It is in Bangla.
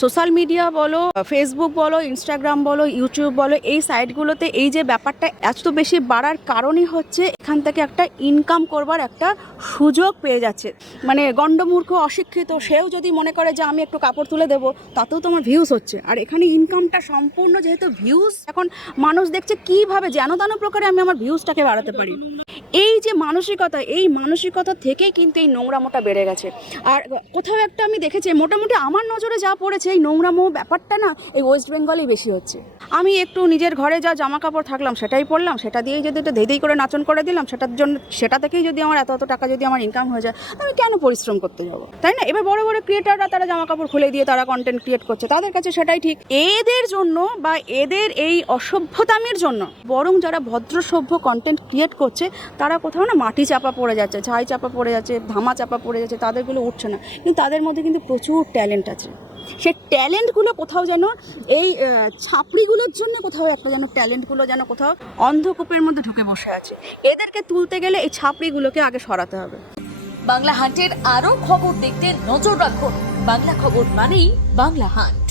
সোশ্যাল মিডিয়া বলো, ফেসবুক বলো, ইনস্টাগ্রাম বলো, ইউটিউব বলো, এই সাইটগুলোতে এই যে ব্যাপারটা এত বেশি বাড়ার কারণই হচ্ছে এখান থেকে একটা ইনকাম করবার একটা সুযোগ পেয়ে যাচ্ছে। মানে গণ্ডমূর্খ অশিক্ষিত সেও যদি মনে করে যে আমি একটু কাপড় তুলে দেবো, তাতেও তোমার ভিউজ হচ্ছে। আর এখানে ইনকামটা সম্পূর্ণ যেহেতু ভিউজ, এখন মানুষ দেখছে কীভাবে যেন তেন প্রকারে আমি আমার ভিউজটাকে বাড়াতে পারি। এই যে মানসিকতা, এই মানসিকতা থেকেই কিন্তু এই নোংরামোটা বেড়ে গেছে। আর কোথাও একটা আমি দেখেছি, মোটামুটি আমার নজরে যা পড়েছে, এই নোংরামো ব্যাপারটা না এই ওয়েস্ট বেঙ্গলেই বেশি হচ্ছে। আমি একটু নিজের ঘরে যা জামা কাপড় থাকলাম সেটাই পরলাম, সেটা দিয়েই যদি একটু ধেই করে নাচন করে দিলাম, সেটা থেকেই যদি আমার এত টাকা যদি আমার ইনকাম হয়ে যায়, আমি কেন পরিশ্রম করতে যাব, তাই না? এবার বড় বড় ক্রিয়েটাররা তারা জামা কাপড় খুলে দিয়ে তারা কন্টেন্ট ক্রিয়েট করছে, তাদের কাছে সেটাই ঠিক। এদের জন্য বা এদের এই অসভ্যতামির জন্য বরং যারা ভদ্র সভ্য কন্টেন্ট ক্রিয়েট করছে তারা কোথাও না মাটি চাপা পড়ে যাচ্ছে, ছাই চাপা পড়ে যাচ্ছে, ধামা চাপা পড়ে যাচ্ছে, তাদেরগুলো উঠছে না। কিন্তু তাদের মধ্যে কিন্তু প্রচুর ট্যালেন্ট আছে। সে ট্যালেন্টগুলো কোথাও যেন এই ছাপড়িগুলোর জন্য কোথাও একটা যেন ট্যালেন্টগুলো যেন কোথাও অন্ধকূপের মধ্যে ঢুকে বসে আছে। এদেরকে তুলতে গেলে এই ছাপড়িগুলোকে আগে সরাতে হবে। বাংলা হান্টের আরও খবর দেখতে নজর রাখুন। বাংলা খবর মানেই বাংলা হান্ট।